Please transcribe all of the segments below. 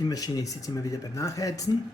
Die Maschine ist jetzt immer wieder beim Nachheizen.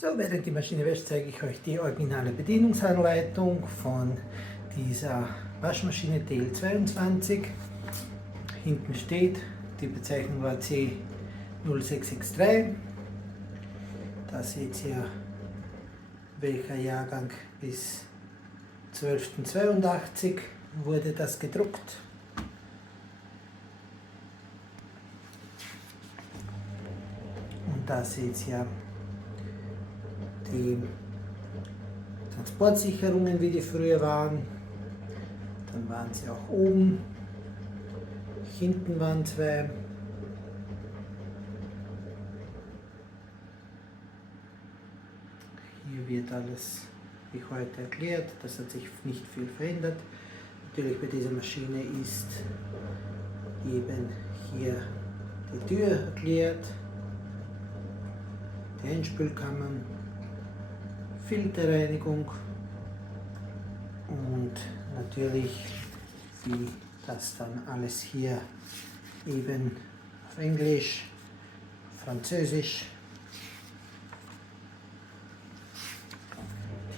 So, während die Maschine wäscht, zeige ich euch die originale Bedienungsanleitung von dieser Waschmaschine TL22. Hinten steht, die Bezeichnung war C0663. Da seht ihr, welcher Jahrgang bis 12.82 wurde das gedruckt. Und da seht ihr die Transportsicherungen, wie die früher waren. Dann waren sie auch oben. Hinten waren zwei. Hier wird alles wie heute erklärt. Das hat sich nicht viel verändert. Natürlich bei dieser Maschine ist eben hier die Tür erklärt, die Einspülkammern, Filterreinigung und natürlich, wie das dann alles hier eben auf Englisch, Französisch.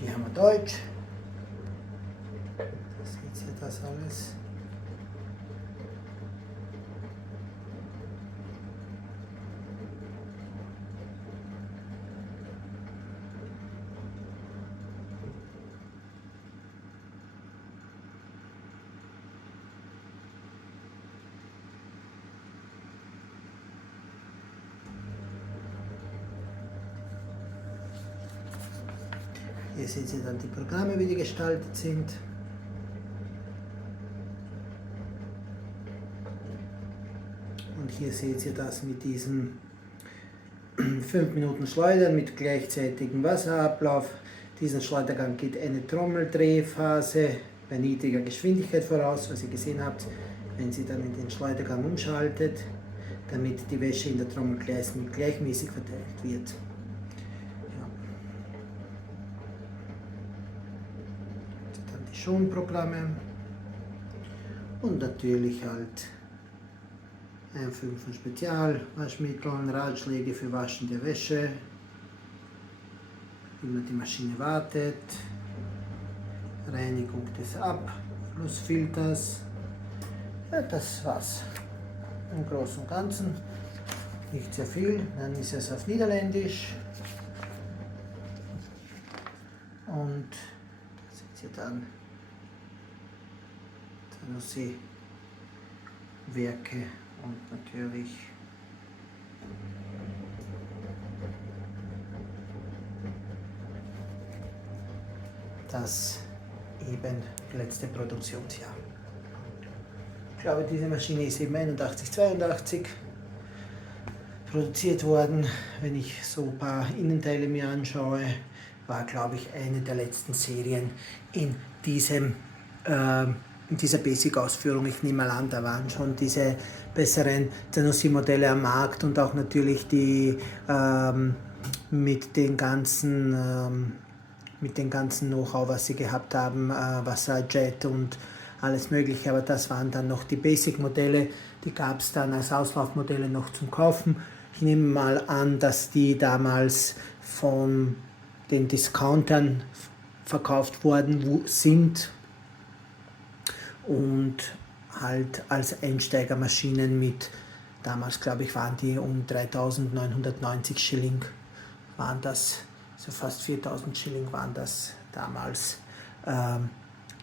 Hier haben wir Deutsch. Da seht ihr das alles. Hier seht ihr dann die Programme, wie die gestaltet sind. Und hier seht ihr das mit diesen 5 Minuten Schleudern mit gleichzeitigem Wasserablauf. Diesen Schleudergang geht eine Trommeldrehphase bei niedriger Geschwindigkeit voraus, was ihr gesehen habt, wenn sie dann in den Schleudergang umschaltet, damit die Wäsche in der Trommel gleichmäßig verteilt wird. Schonprogramme und natürlich halt Einfügung von Spezialwaschmitteln, Ratschläge für Waschen der Wäsche, wie man die Maschine wartet, Reinigung des Abflussfilters. Ja, das war's im Großen und Ganzen. Nicht sehr viel, dann ist es auf Niederländisch und da seht ihr dann Werke und natürlich das eben letzte Produktionsjahr. Ich glaube, diese Maschine ist eben 81-82 produziert worden. Wenn ich so ein paar Innenteile mir anschaue, war, glaube ich, eine der letzten Serien in dieser Basic-Ausführung. Ich nehme mal an, da waren schon diese besseren Zanussi-Modelle am Markt und auch natürlich die mit den ganzen Know-how, was sie gehabt haben, Wasserjet und alles mögliche, aber das waren dann noch die Basic-Modelle, die gab es dann als Auslaufmodelle noch zum Kaufen. Ich nehme mal an, dass die damals von den Discountern verkauft worden sind und halt als Einsteigermaschinen mit, damals glaube ich waren die um 3.990 Schilling, waren das, so fast 4.000 Schilling waren das damals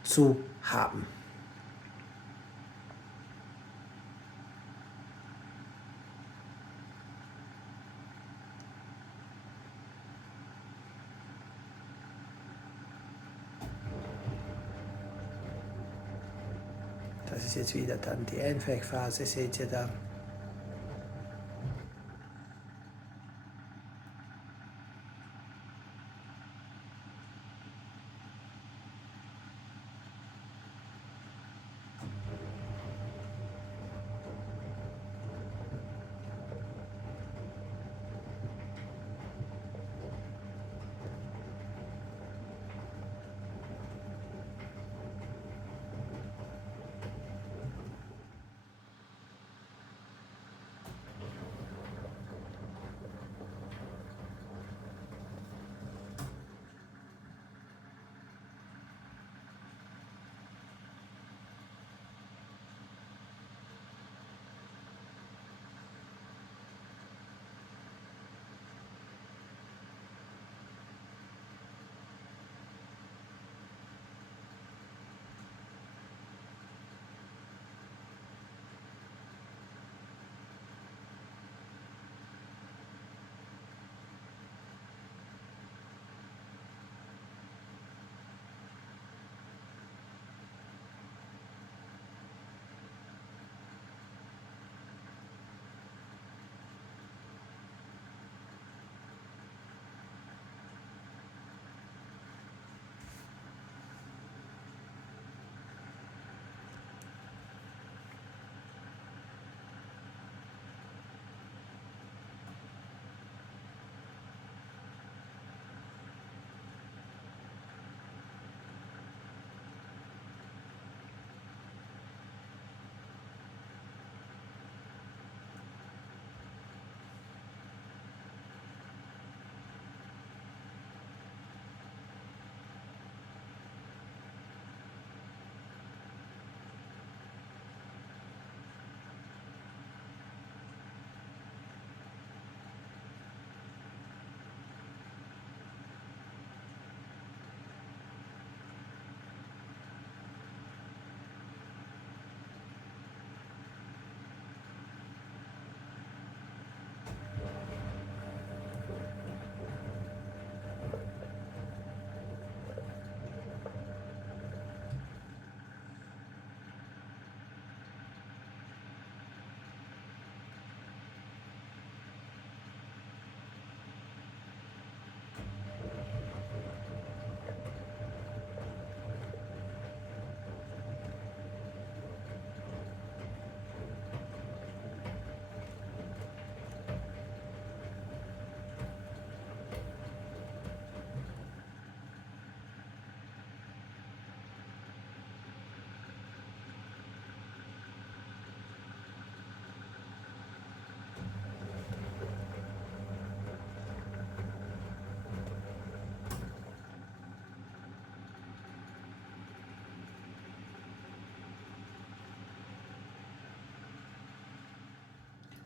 zu haben. Das ist jetzt wieder dann die Einweichphase, seht ihr da.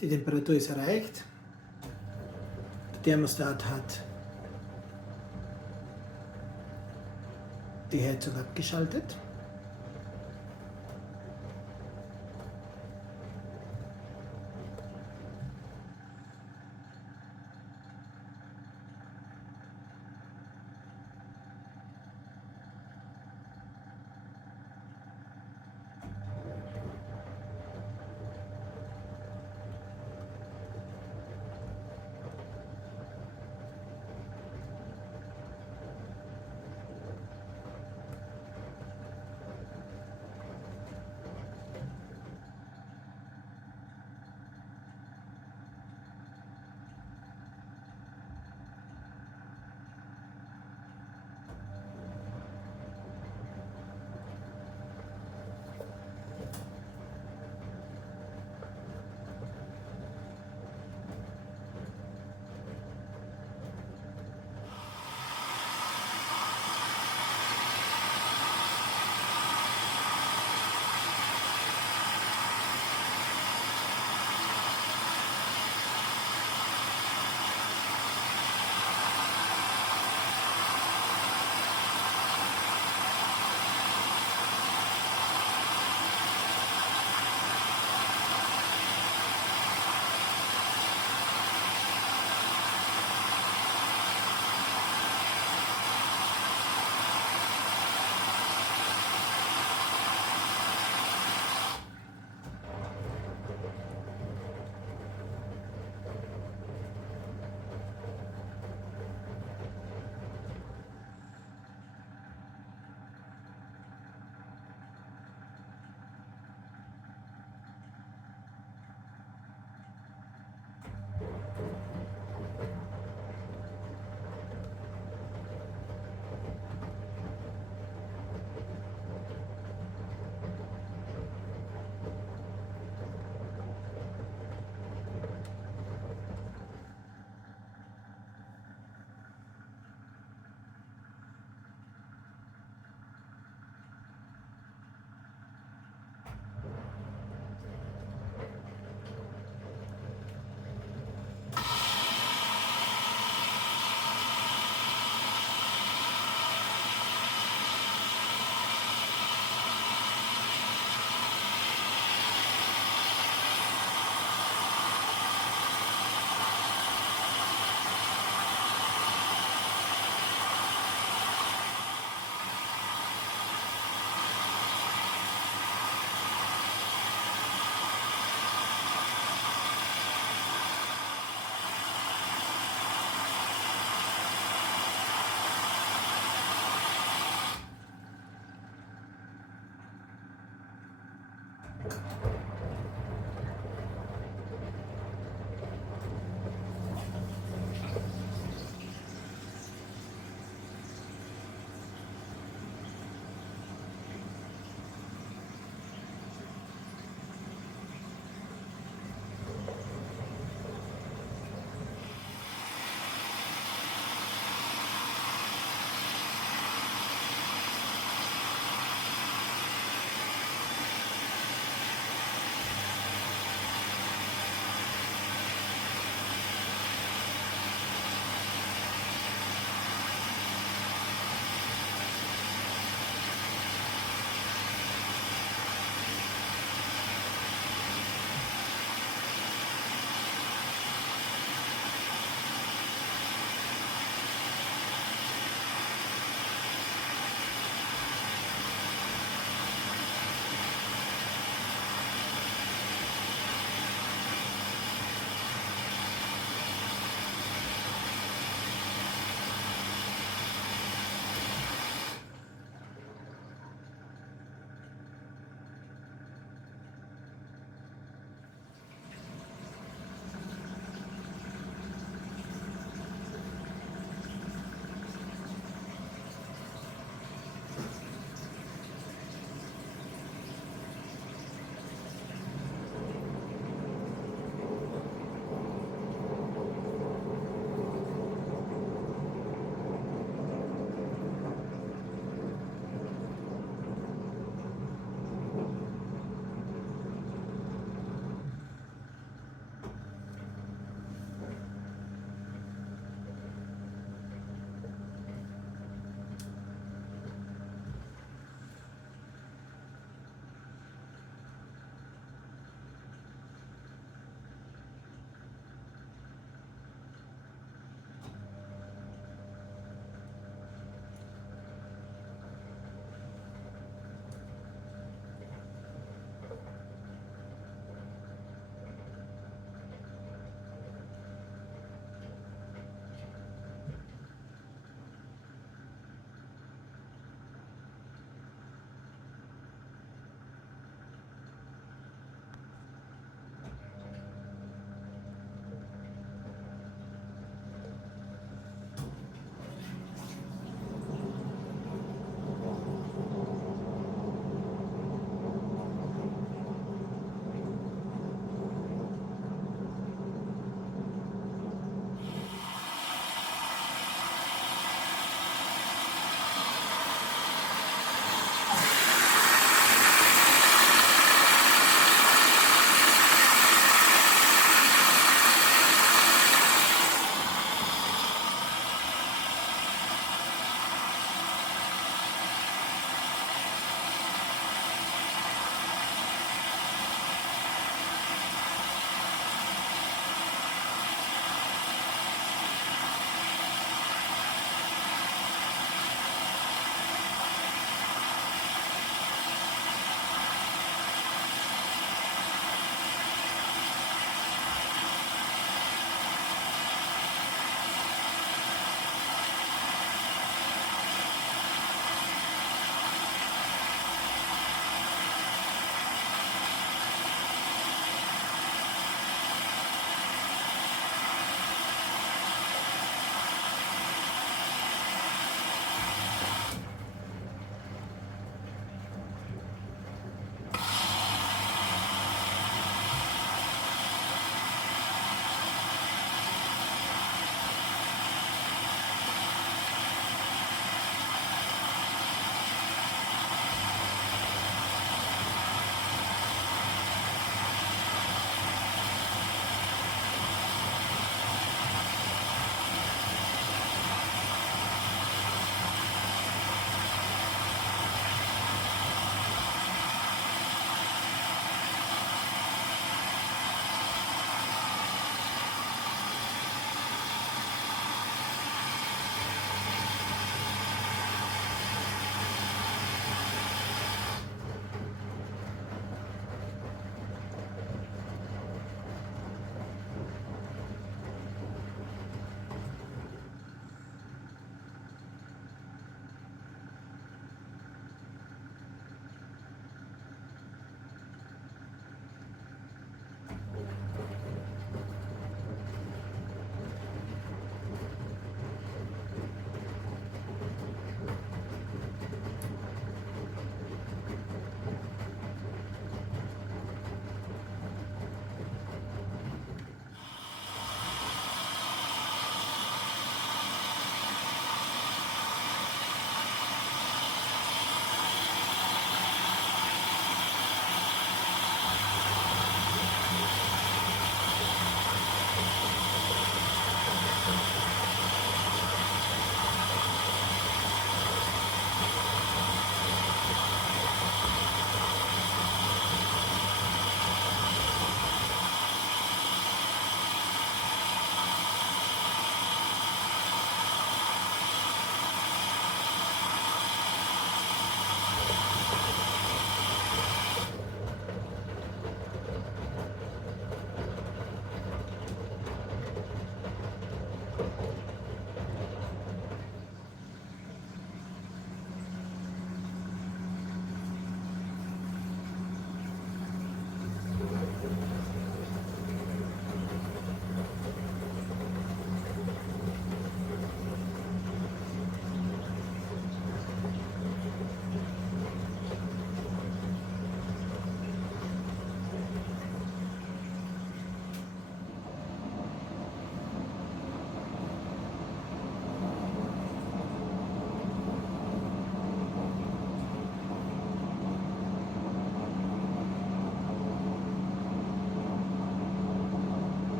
Die Temperatur ist erreicht. Der Thermostat hat die Heizung abgeschaltet.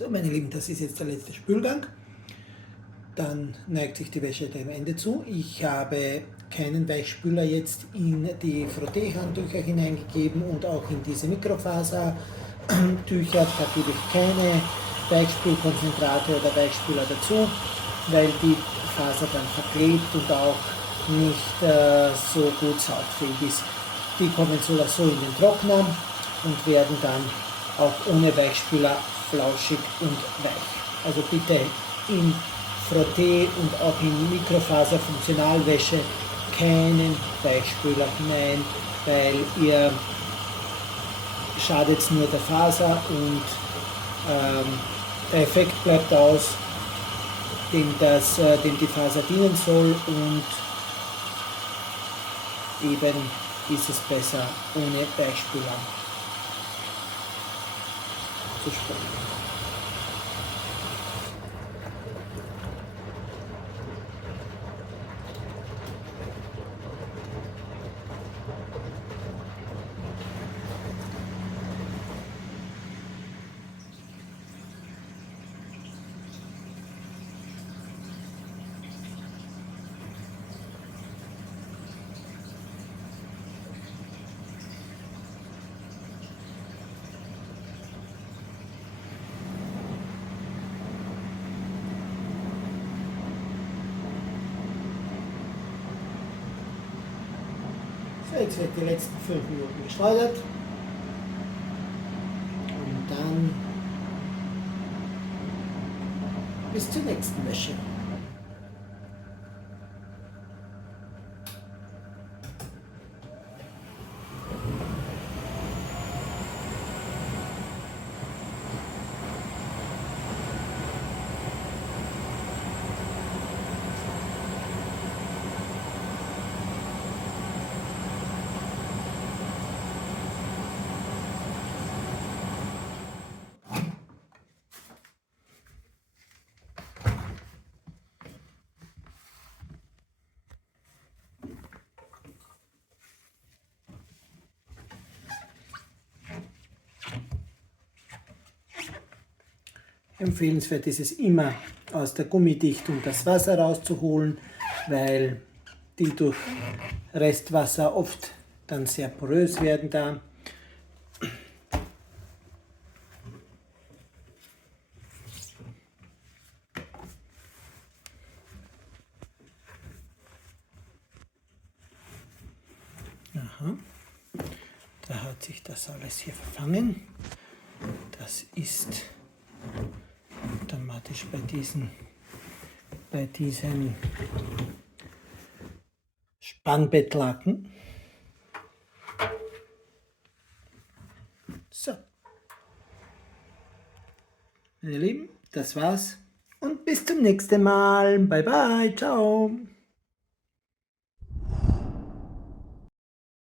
So, meine Lieben, das ist jetzt der letzte Spülgang. Dann neigt sich die Wäsche dem Ende zu. Ich habe keinen Weichspüler jetzt in die Frotteehandtücher hineingegeben und auch in diese Mikrofasertücher. Da gebe ich keine Weichspülkonzentrate oder Weichspüler dazu, weil die Faser dann verklebt und auch nicht so gut saugfähig ist. Die kommen so oder so in den Trockner und werden dann auch ohne Weichspüler flauschig und weich. Also bitte in Frottee und auch in Mikrofaser-Funktionalwäsche keinen Weichspüler hinein, weil ihr schadet nur der Faser und der Effekt bleibt aus, dem die Faser dienen soll, und eben ist es besser ohne Weichspüler zu spülen. So, jetzt wird die letzten 5 Minuten geschleudert und dann bis zur nächsten Wäsche. Empfehlenswert ist es immer, aus der Gummidichtung das Wasser rauszuholen, weil die durch Restwasser oft dann sehr porös werden da. Aha. Da hat sich das alles hier verfangen. Das ist automatisch bei diesen Spannbettlaken. So. Meine Lieben, das war's und bis zum nächsten Mal. Bye bye, ciao.